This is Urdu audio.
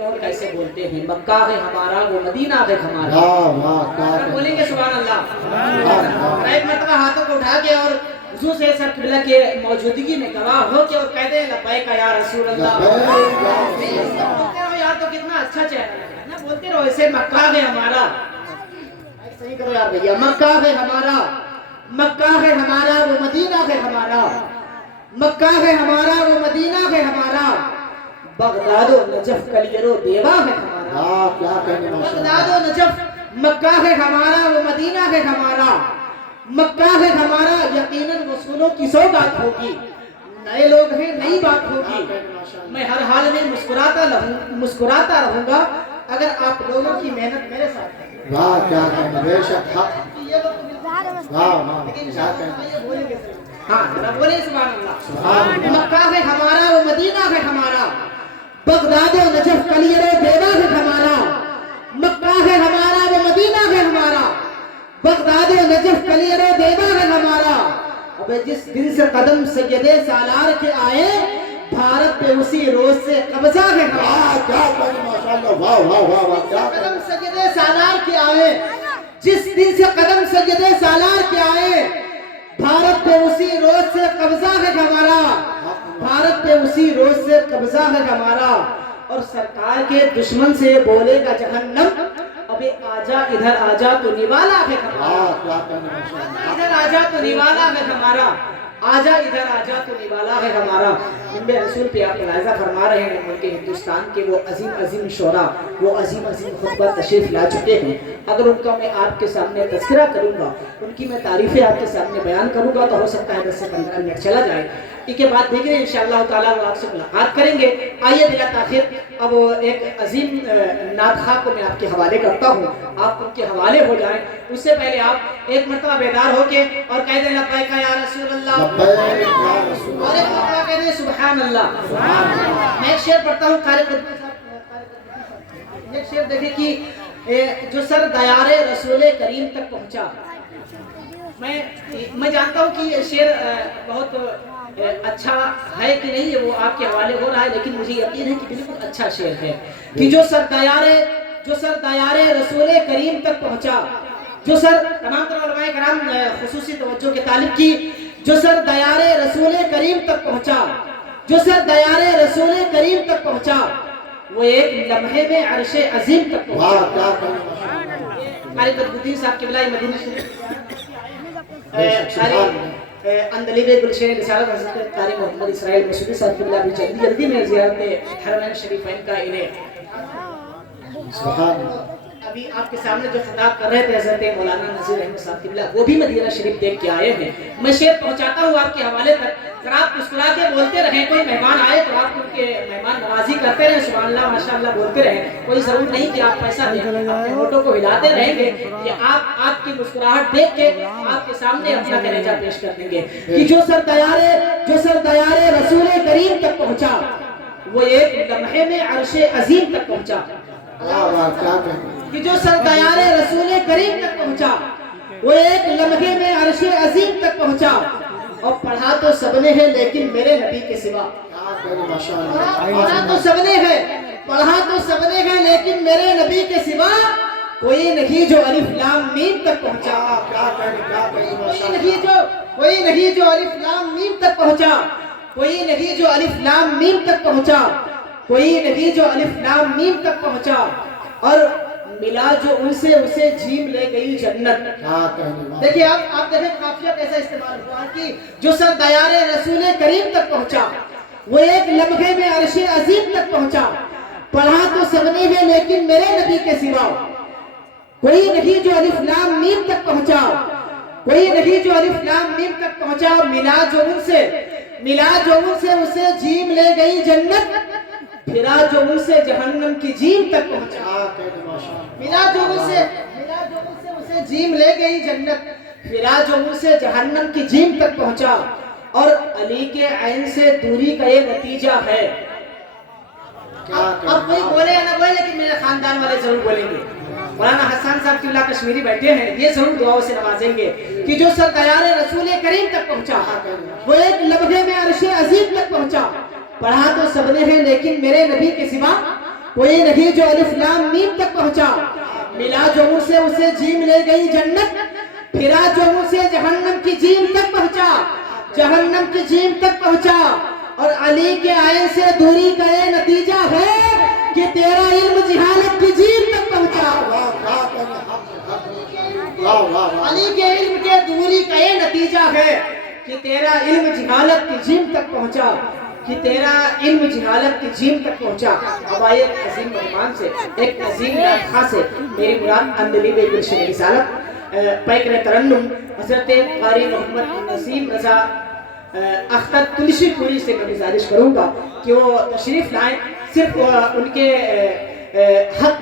اور کیسے بولتے ہیں مکہ ہے ہمارا وہ مدینہ ہے ہمارا. بولیں گے سبحان اللہ. ایک مرتبہ ہاتھوں کو اٹھا کے اور حضور سے سر قبلہ کے موجودگی میں گواہ ہو کے اور کہتے ہیں لبیک یا رسول اللہ. بولتے رہو یار تو کتنا اچھا چہرہ ہے نا. بولتے رہو ایسے مکہ ہے ہمارا. صحیح کرو یار بھیا. مکہ ہے ہمارا, مکہ ہے ہمارا وہ مدینہ ہے ہمارا, مکہ ہے ہمارا وہ مدینہ ہے ہمارا, بغداد و نجف کلیر و دیوا ہے ہمارا. بغداد و نجف مکہ ہے ہمارا وہ مدینہ ہے ہمارا, مکہ ہے ہمارا یقیناً وصولوں کی سوگات ہوگی. نئے لوگ ہیں نئی بات ہوگی. میں ہر حال میں مسکراتا رہوں گا اگر آپ لوگوں کی محنت میرے ساتھ ہے. واہ کیا کہنا بے شک حق. ہاں بولے سبحان اللہ. مکہ ہے ہمارا وہ مدینہ ہے ہمارا, بغداد و نجف کلیر و دیوا ہے ہمارا. مکہ ہے ہمارا وہ مدینہ ہے ہمارا, بغداد و نجف کلیر و دیوا ہے ہمارا. اب جس دن سے قدم سید سالار کے آئے بھارت پہ اسی روز سے قبضہ ہے ہمارا. قدم سید سالار کے آئے, جس دن سے قدم سید سالار کے آئے بھارت پہ اسی روز سے قبضہ ہے ہمارا, بھارت پہ اسی روز سے قبضہ ہے ہمارا. اور سرکار کے دشمن سے بولے گا جہنم ابے آجا ادھر آجا تو نوالا ہے ہمارا. ادھر آجا تو نوالا ہے ہمارا, آجا ادھر آجا تو نوالا ہے ہمارا. منبر رسول پہ آپ ملاحظہ فرما رہے ہیں ملک ہندوستان کے وہ عظیم عظیم شعراء, وہ عظیم عظیم خطبہ تشریف لا چکے ہیں. اگر ان کا میں آپ کے سامنے تذکرہ کروں گا, ان کی میں تعریفیں آپ کے سامنے بیان کروں گا تو ہو سکتا ہے 10 سے 15 منٹ چلا جائے. اس کے بعد دیکھ رہے ہیں انشاءاللہ تعالیٰ وہ آپ سے ملاقات کریں گے. آئیے بلا تاخیر اب ایک عظیم نعت خواہ کو میں آپ کے حوالے کرتا ہوں, آپ ان کے حوالے ہو جائیں. اس سے پہلے آپ ایک مرتبہ بیدار ہو کے اور کہہ دیں لبیک یا رسول اللہ, اور ایک مرتبہ کہہ دیں سبحان اللہ. میں ایک شعر پڑھتا ہوں قاری قطب صاحب, ایک شعر دیکھیں کہ جو سر دیار رسول کریم تک پہنچا. میں جانتا ہوں کہ یہ شعر بہت اچھا ہے کہ نہیں وہ آپ کے حوالے ہو رہا ہے, لیکن مجھے یقین ہے کہ بالکل اچھا شعر ہے کہ جو سر دیار رسول کریم تک پہنچا, جو سر تمام تر علماء کرام خصوصی توجہ کے طالب کی, جو سر دیار رسول کریم تک پہنچا, جو سر دیار رسول کریم تک پہنچا, وہ ایک لمحے میں عرش عظیم تک پہنچا. قاری قطب الدین صاحب قبلہ مدینہ شریف اندلیب گلشن رسالت حضرت قاری محمد اسرائیل مسعودی صاحب قبلہ بھی جلدی میں زیارت حرمین شریفین کا انہیں ابھی آپ کے سامنے جو خطاب کر رہے تھے حضرت مولانا نذیر احمد صاحب قبلہ وہ بھی مدینہ شریف دیکھ کے آئے ہیں. میں شعر پہنچاتا ہوں آپ کے حوالے تک, اگر آپ مسکرا کے بولتے رہیں, کوئی مہمان آئے تو آپ ان کے مہمان نوازی کرتے رہیں, سبحان اللہ ماشاءاللہ بولتے رہیں. کوئی ضرور نہیں کہ آپ پیسہ دیں, اپنے ہونٹوں کو ہلاتے رہیں گے. یہ آپ کی مسکراہٹ دیکھ کے آپ کے سامنے اپنا درجہ پیش کر دیں گے کہ جو سر دیار رسول کریم تک پہنچا, وہ ایک لمحے میں عرش عظیم تک پہنچا. کہ جو سر دیار رسول کریم تک پہنچا, وہ ایک لمحے میں عرش عظیم تک پہنچا. اور پڑھا تو سب نے ہے لیکن میرے نبی کے سوا, پڑھا تو سب نے ہے, پڑھا تو سب نے ہے لیکن میرے نبی کے سوا کوئی نہیں جو الف لام میم تک پہنچا. کوئی نہیں جو الف لام میم تک پہنچا, کوئی نہیں جو الف لام میم تک پہنچا, کوئی نہیں جو الف لام میم تک پہنچا. اور ملا جو ان سے اسے جھیم لے گئی جنت. دیکھیں آپ دیکھیں قافیہ کیسا استعمال ہوا کہ جو سر دیار رسول کریم تک پہنچا, وہ ایک لمحے میں عرش عظیم تک پہنچا. پڑھا تو سب نے ہے لیکن میرے نبی کے سوا کوئی نہیں جو الف لام میم تک پہنچا, کوئی نہیں جو الف لام میم تک پہنچا. ملا جو ان سے اسے جھیم لے گئی جنت, پھرا جو ان سے جہنم کی جھیم تک پہنچا. ملا جو ان سے اسے جھیم لے گئی جنت, پھرا جو ان سے جہنم کی جھیم تک پہنچا. اور علی کے عین سے دوری کا یہ نتیجہ ہے. اب کوئی بولے یا نہ بولے لیکن میرے خاندان والے ضرور بولیں گے. مولانا حسان صاحب قبلہ کشمیری بیٹھے ہیں, یہ ضرور دعاؤں سے نوازیں گے کہ جو سر دیار رسول کریم تک پہنچا, وہ ایک لمحے میں عرش عظیم تک پہنچا. پڑھا تو سب نے ہے لیکن میرے نبی کے سوا کوئی نہیں جو الف لام میم تک پہنچا، ملا جو منہ سے اسے جیم لے گئی جنت، پھرا جو منہ سے جہنم کی جیم تک پہنچا، جہنم کی جیم تک پہنچا۔ اور علی کے آئین سے دوری کا یہ نتیجہ ہے کہ تیرا علم جہالت کی جیم تک پہنچا۔ علی کے علم کے دوری کا یہ نتیجہ ہے کہ تیرا علم جہالت کی جیم تک پہنچا، کہ تیرا علم جہالت کی جیم تک پہنچا۔ اب آئیے ایک عظیم مہمان سے، ایک عظیم ناخواہ سے، میری مراد اندلیب گلشن رسالت پیکر ترنم حضرت قاری محمد نسیم رضا اختر تلشی پوری سے میں گزارش کروں گا کہ وہ تشریف لائیں، صرف ان کے حق